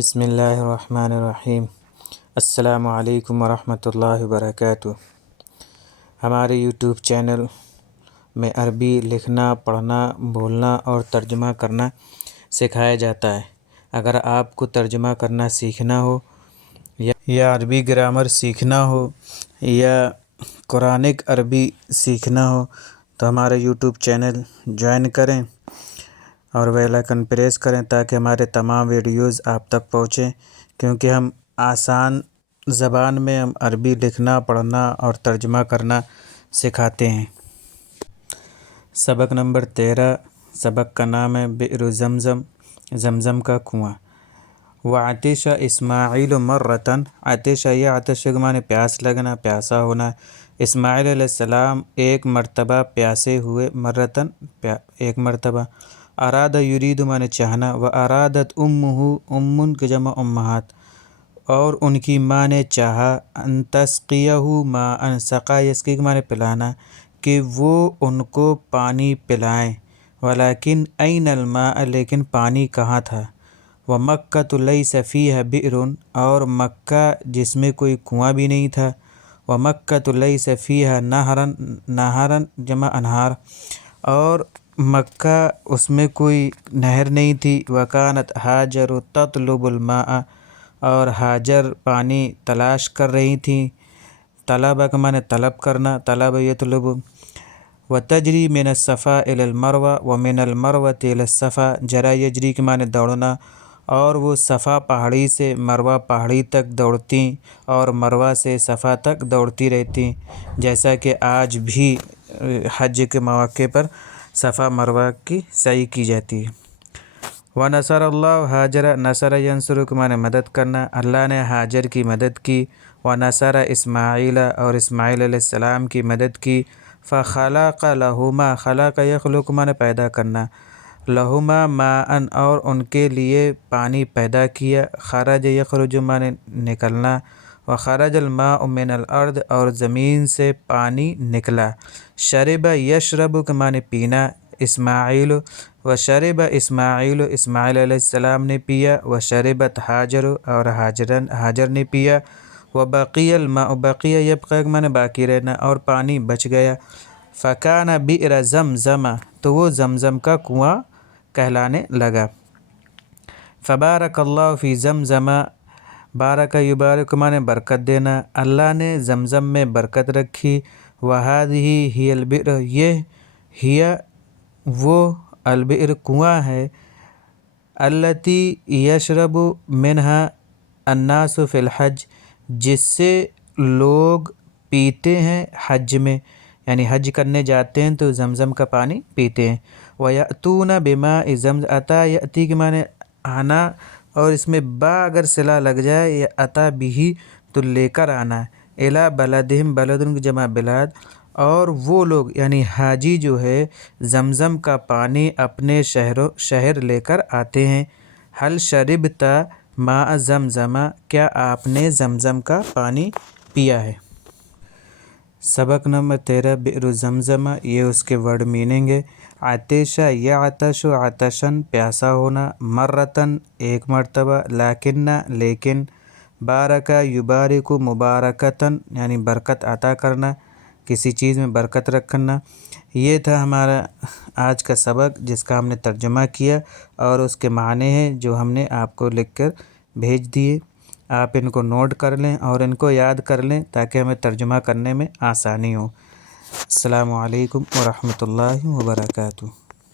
بسم اللہ الرحمن الرحیم۔ السلام علیکم ورحمۃ اللہ وبرکاتہ۔ ہمارے یوٹیوب چینل میں عربی لکھنا، پڑھنا، بولنا اور ترجمہ کرنا سکھایا جاتا ہے۔ اگر آپ کو ترجمہ کرنا سیکھنا ہو یا عربی گرامر سیکھنا ہو یا قرآنک عربی سیکھنا ہو تو ہمارے یوٹیوب چینل جوائن کریں اور بیل آئیکن پریس کریں تاکہ ہمارے تمام ویڈیوز آپ تک پہنچیں، کیونکہ ہم آسان زبان میں ہم عربی لکھنا، پڑھنا اور ترجمہ کرنا سکھاتے ہیں۔ سبق نمبر 13، سبق کا نام ہے بئر زمزم، زمزم کا کنواں۔ وعطش اسماعیل مرتن، عطش یہ عطش کے معنی پیاس لگنا، پیاسا ہونا۔ اسماعیل علیہ السلام ایک مرتبہ پیاسے ہوئے، مرتن ایک مرتبہ۔ اراد یرید معنی چاہنا، و ارادت ام کے جمع امہات، اور ان کی ماں نے چاہا ان تسقیہ ماء، سقا یسقی کے معنی پلانا، کہ وہ ان کو پانی پلائیں۔ ولیکن این الماء، لیکن پانی کہاں تھا۔ ومکۃ لیس فیہا بئر، اور مکہ جس میں کوئی کنواں بھی نہیں تھا۔ ومکۃ لیس فیہا نہر جمع انہار، اور مکہ اس میں کوئی نہر نہیں تھی۔ وکانت ہاجر تطلب الماء، اور ہاجر پانی تلاش کر رہی تھیں۔ طلب کا معنی طلب کرنا، طلب یطلب۔ وتجری من الصفا الی المروہ ومن المروۃ الی الصفا، جرا یجری کے معنی دوڑنا، اور وہ صفا پہاڑی سے مروہ پہاڑی تک دوڑتیں اور مروہ سے صفا تک دوڑتی رہتیں، جیسا کہ آج بھی حج کے مواقع پر صفا مروہ کی سعی کی جاتی ہے۔ وَنَصَرَ اللّٰهُ حاجر، نصر ینصر کے معنی مدد کرنا، اللہ نے حاجر کی مدد کی۔ وَنَصَرَ اسماعیل، اور اسماعیل علیہ السلام کی مدد کی۔ فَخَلَقَ لَهُمَا، خلق یخلق معنی پیدا کرنا، لَهُمَا ماءً، اور ان کے لیے پانی پیدا کیا۔ خرج یخرج معنی نکلنا، وخرج الماء من الارض، اور زمین سے پانی نکلا۔ شرب یشرب کے معنی پینا، اسماعیل، وشرب اسماعیل، اسماعیل علیہ السلام نے پیا۔ وشربت ہاجر، اور ہاجر نے پیا۔ وبقی الماء، بقی یبقی کے معنی باقی رہنا، اور پانی بچ گیا۔ فکان بئر زمزم، تو وہ زمزم کا کنواں کہلانے لگا۔ فبارک اللہ فی زمزم، بارک یبارک معنی برکت دینا، اللہ نے زمزم میں برکت رکھی۔ وہذہ ہی البئر، یہ ہی وہ البئر کنواں ہے، التی یشرب منہا الناس فی الحج، جس سے لوگ پیتے ہیں حج میں، یعنی حج کرنے جاتے ہیں تو زمزم کا پانی پیتے ہیں۔ وَيَأْتُونَ بِمَاءِ زَمْزَمَ، عطا یأتی کے معنی آنا، اور اس میں با اگر صلہ لگ جائے یا عطا بھی تو لے کر آنا، الی بلدہم، بلدن کی جمع بلاد، اور وہ لوگ یعنی حاجی جو ہے زمزم کا پانی اپنے شہر لے کر آتے ہیں۔ حل شربت ماء زمزم، کیا آپ نے زمزم کا پانی پیا ہے۔ سبق نمبر 13، بئر زمزم، یہ اس کے ورڈ میننگ ہے۔ عطش یعطش عطشن پیاسا ہونا، مرتن ایک مرتبہ، لیکن، بارک یبارک مبارکتن یعنی برکت عطا کرنا، کسی چیز میں برکت رکھنا۔ یہ تھا ہمارا آج کا سبق جس کا ہم نے ترجمہ کیا اور اس کے معنی ہیں جو ہم نے آپ کو لکھ کر بھیج دیے۔ آپ ان کو نوٹ کر لیں اور ان کو یاد کر لیں تاکہ ہمیں ترجمہ کرنے میں آسانی ہو۔ السلام علیکم ورحمۃ اللہ وبرکاتہ۔